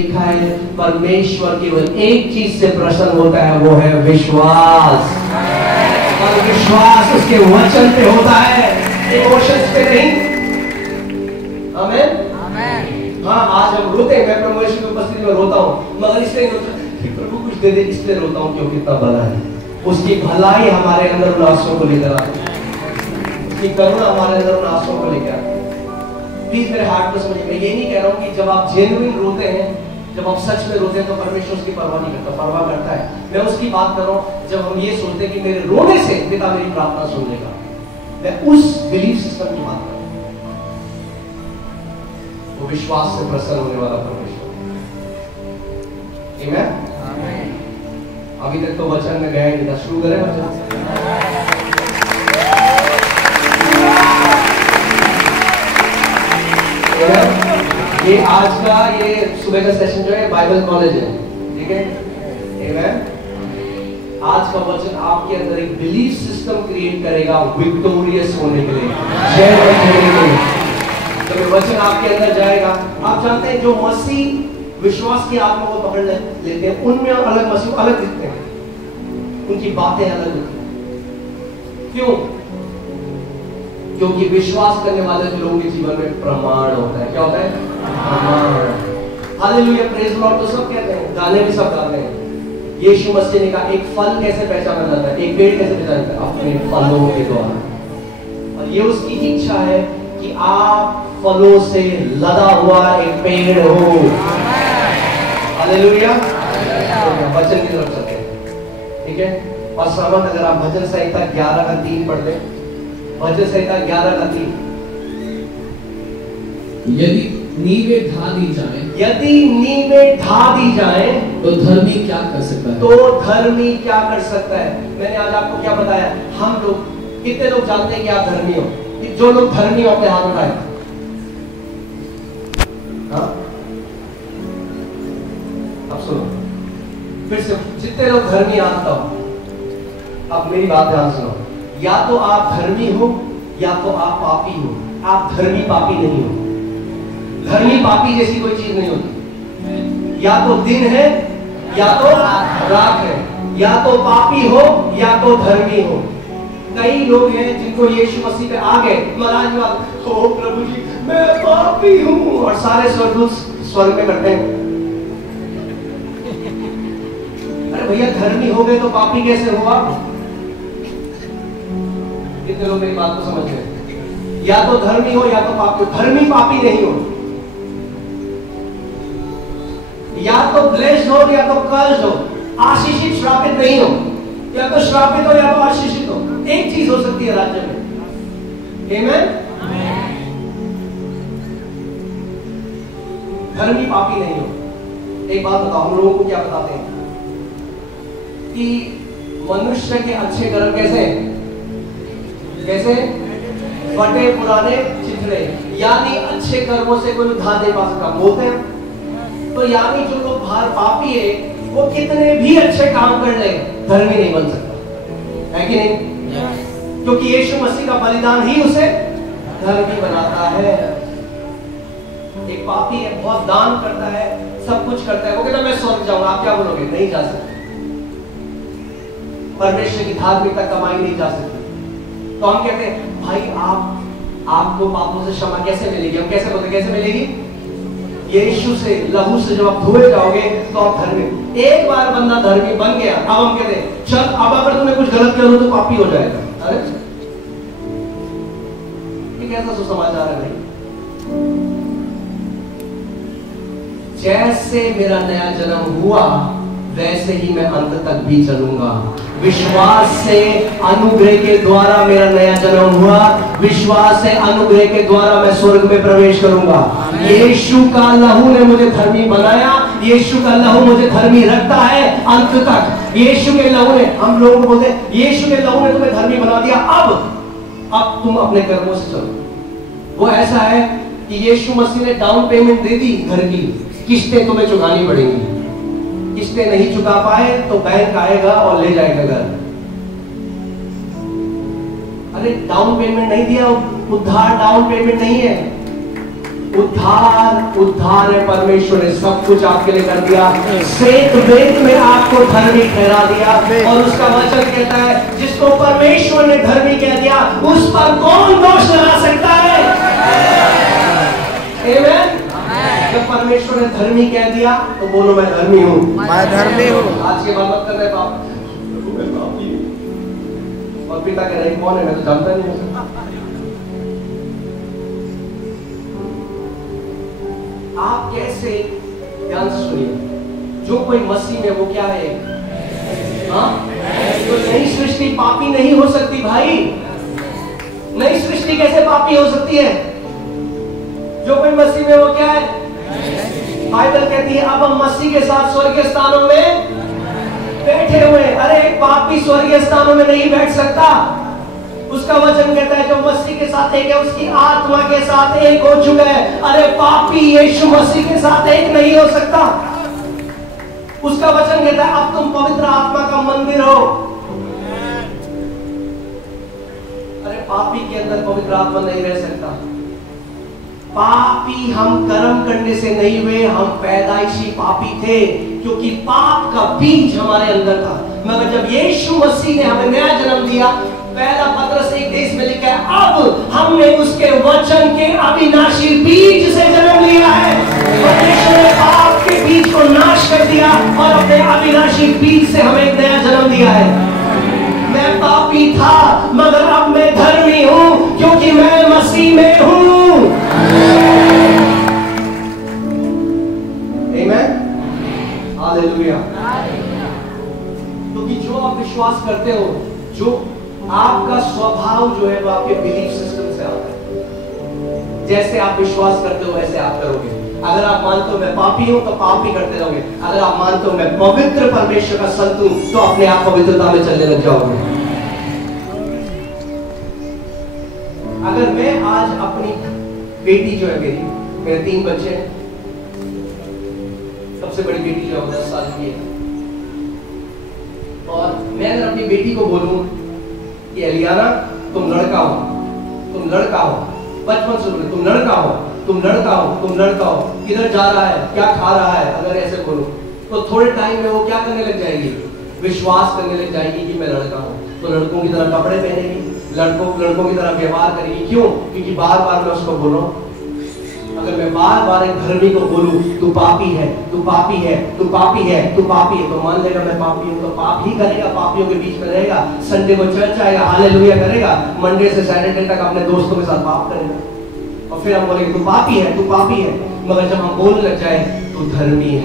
लिखा है परमेश्वर केवल एक चीज से प्रसन्न होता है, वो है विश्वास। और विश्वास उसके वचन पे होता है, इमोशंस पे नहीं। आमीन। हाँ, आज हम रोते हैं, मैं परमेश्वर की उपस्थिति में रोता हूँ, मगर इसलिए रोता कि प्रभु कुछ दे दे, इसलिए रोता हूँ क्योंकि इतना बड़ा है। उसकी भलाई हमारे अंदर उन आंसुओं को लेकर आती है, उसकी करुणा हमारे अंदर उन आंसुओं को लेकर आती है। प्लीज मेरे हार्ट को समझिए, मैं ये नहीं कह रहा हूँ कि जब आप जेन्युइन रोते हैं, जब आप सच में रोते हैं तो परमेश्वर उसकी परवाह नहीं करता, परवाह करता है। मैं उसकी बात कर रहा हूँ जब हम ये सोचते हैं कि मेरे रोने से पिता मेरी प्रार्थना सुन लेगा। मैं उस बिलीफ सिस्टम की बात कर रहा हूँ, वो विश्वास से प्रसन्न होने वाला परमेश्वर। आमीन। अभी तक तो वचन में गए नहीं था, शुरू करें वचन। ये आज का ये सुबह का सेशन जो है बाइबल कॉलेज है, ठीक है। आमीन। आज का वचन आपके अंदर एक बिलीफ सिस्टम क्रिएट करेगा विक्टोरियस होने के लिए, जय के लिए। जब ये वचन आपके अंदर जाएगा, आप जानते हैं जो मसीह विश्वास की आत्मा को पकड़ लेते हैं, उनमें अलग मसीह अलग दिखते हैं, उनकी बातें अलग होती हैं। क्यों? क्योंकि विश्वास करने वाले लोगों के जीवन में प्रमाण होता है। क्या होता है? प्रमाण। हालेलुया, प्रेज लॉर्ड तो सब कहते हैं, गाने भी सब गाते हैं। यीशु मसीह ने कहा एक फल कैसे पहचाना जाता है, एक पेड़ कैसे पहचाना जाता है? अपने फलों के द्वारा। और ये उसकी इच्छा है कि आप फलों से लदा हुआ एक पेड़ हो। हालेलुया। वचन की तरफ चलते हैं, ठीक है। और सामान अगर आप भजन संहिता 11:3 पढ़ लें, भजन संहिता 11:3, यदि नींवें ढा दी जाए, यदि नींवें ढा दी जाए तो धर्मी क्या कर सकता है? तो धर्मी क्या कर सकता है? मैंने आज आपको क्या बताया? हम लोग, कितने लोग जानते हैं कि आप धर्मी हो? कि जो लोग धर्मी हो अपने हाथ उठाए। हाँ, अब सुनो फिर से, जितने लोग धर्मी आता हो, अब मेरी बात ध्यान सुनो। या तो आप धर्मी हो या तो आप पापी हो। आप धर्मी पापी नहीं हो। धर्मी पापी जैसी कोई चीज नहीं होती। या तो दिन है या तो रात है, या तो पापी हो या तो धर्मी हो। कई लोग हैं जिनको यीशु मसीह पे आ गए, महाराज बात, ओ प्रभु जी मैं पापी हूं, और सारे स्वर्गदूत स्वर्ग में बैठे हैं। अरे भैया, धर्मी हो गए तो पापी कैसे हुआ? कितने लोग मेरी बात को समझ गए? या तो धर्मी हो या तो पापी हो। धर्मी पापी नहीं हो। या तो ब्लेस्ड हो या तो कर्स्ड हो। आशीषित श्रापित नहीं हो। या तो श्रापित हो या तो आशीषित हो। एक चीज हो सकती है राज्य में। आमीन। धर्मी पापी नहीं हो। एक बात बताओ, हम लोगों को क्या बताते हैं कि मनुष्य के अच्छे कर्म कैसे हैं? कैसे? फटे पुराने चिथड़े, यानी अच्छे कर्मों से कोई उद्धार नहीं पा सकता, बोलते हैं। तो यानी जो लोग बाहर पापी है, वो कितने भी अच्छे काम कर ले, धर्मी नहीं बन सकता, है कि नहीं? क्योंकि यीशु मसीह का बलिदान ही उसे धर्मी बनाता है। एक पापी है, बहुत दान करता है, सब कुछ करता है, वो कहता मैं स्वर्ग जाऊंगा। आप क्या बोलोगे? नहीं जा सकते। परमेश्वर की धार्मिकता कमाई नहीं जा सकती। तो हम कहते हैं भाई आपको पापों से क्षमा कैसे मिलेगी? हम कैसे बोलते, कैसे मिलेगी? यीशु से, लहू से जब आप धोए जाओगे तो आप धर्मी। एक बार बंदा धर्मी बन गया, अब हम कहते हैं चल अब अगर तूने कुछ गलत किया तो पापी हो जाएगा। अरे ये कैसा सुसमाचार है भाई? जैसे मेरा नया जन्म हुआ वैसे ही मैं अंत तक भी चलूंगा। विश्वास से अनुग्रह के द्वारा मेरा नया जन्म हुआ, विश्वास से अनुग्रह के द्वारा मैं स्वर्ग में प्रवेश करूंगा। यीशु का लहू ने मुझे धर्मी बनाया, यीशु का लहू मुझे धर्मी रखता है अंत तक। यीशु के लहू ने, हम लोगों को बोलते हैं यीशु के लहू ने तुम्हें धर्मी बना दिया, अब तुम अपने कर्मों से चलो। वो ऐसा है कि यीशु मसीह ने डाउन पेमेंट दे दी घर की, किस्तें तुम्हें चुकानी पड़ेंगी। किस्तें नहीं चुका पाए तो बैंक आएगा और ले जाएगा घर। अरे डाउन पेमेंट नहीं दिया, उद्धार डाउन पेमेंट नहीं है। उद्धार है। परमेश्वर ने सब कुछ आपके लिए कर दिया, श्वेत वेद में आपको धर्मी ठहरा दिया। और उसका वचन कहता है जिसको परमेश्वर ने धर्मी कह दिया उस पर कौन दोष लगा सकता है? आमेन। जब परमेश्वर ने धर्मी कह दिया तो बोलो मैं धर्मी हूँ, मैं धर्मी हूँ। आज के बाद मत करना है पाप, मैं पापी हूँ। और पिता कह रहे कौन है, मैं तो जानता नहीं हूँ। आप कैसे, ध्यान से सुनिए, जो कोई मसीह में वो क्या है? हाँ, तो नई सृष्टि पापी नहीं हो सकती भाई। नई सृष्टि कैसे पापी हो सकती है? जो कोई मसीह में वो क्या है? बाइबल कहती है अब हम मसीह के साथ स्वर्गीय स्थानों में बैठे हुए। अरे एक पापी स्वर्गीय स्थानों में नहीं बैठ सकता। उसका वचन कहता है जो मसीह के साथ एक है उसकी आत्मा के साथ एक हो चुका है। अरे पापी यीशु मसीह के साथ एक नहीं हो सकता। उसका वचन कहता है अब तुम पवित्र आत्मा का मंदिर हो। अरे पापी के अंदर पवित्र आत्मा नहीं रह सकता। पापी हम कर्म करने से नहीं हुए, हम पैदाइशी पापी थे क्योंकि पाप का बीज हमारे अंदर था। मगर जब यीशु मसीह ने हमें नया जन्म दिया, पहला पत्रस 1:23 में लिखा है अब हमने उसके वचन के अविनाशी बीज से जन्म लिया है। परमेश्वर ने पाप के बीज को नाश कर दिया और अपने अविनाशी बीज से हमें एक नया जन्म दिया है। मैं पापी था मगर अब मैं धर्मी हूं क्योंकि मैं मसीह में हूं। आमेन, हालेलुया। क्योंकि जो आप विश्वास करते हो, जो आपका स्वभाव जो है वो आपके बिलीफ सिस्टम से आता है। जैसे आप विश्वास करते हो वैसे आप करोगे। अगर आप मानते हो मैं पापी हूं तो पाप ही करते रहोगे। अगर आप मानते हो मैं पवित्र परमेश्वर का संत हूं तो अपने आप पवित्रता में चलने लग जाओगे। अगर मैं आज अपनी बेटी जो है मेरे 3 बच्चे हैं, सबसे बड़ी बेटी जो है 10 साल की है, और मैं अगर अपनी बेटी को बोलूं कि एलियाना तुम लड़का हो, तुम लड़का हो, बचपन से बोले तुम लड़का हो, तुम लड़का हो, तुम लड़का हो, किधर जा रहा है, क्या खा रहा है, अगर ऐसे बोलो तो थोड़े टाइम में वो क्या करने लग जाएगी? विश्वास करने लग जाएगी कि मैं लड़का हूं। तो लड़कों की तरह कपड़े पहनेगी, लड़कों की तरह व्यवहार करेगी। क्यों? क्योंकि बार बार मैं उसको बोलूं। अगर मैं बार बार एक धर्मी को बोलूं तू पापी है, तू पापी है, तू पापी है, तू पापी है, तो मान लेगा मैं पापी हूं, तो पाप ही करेगा, पापियों के बीच में रहेगा। संडे को चर्च आएगा, हालेलुया करेगा, मंडे से सैटरडे तक अपने दोस्तों के साथ पाप करेगा। और फिर हम बोलेंगे तू पापी है, तू पापी है। मगर जब हम बोलने लग जाए तू धर्मी है,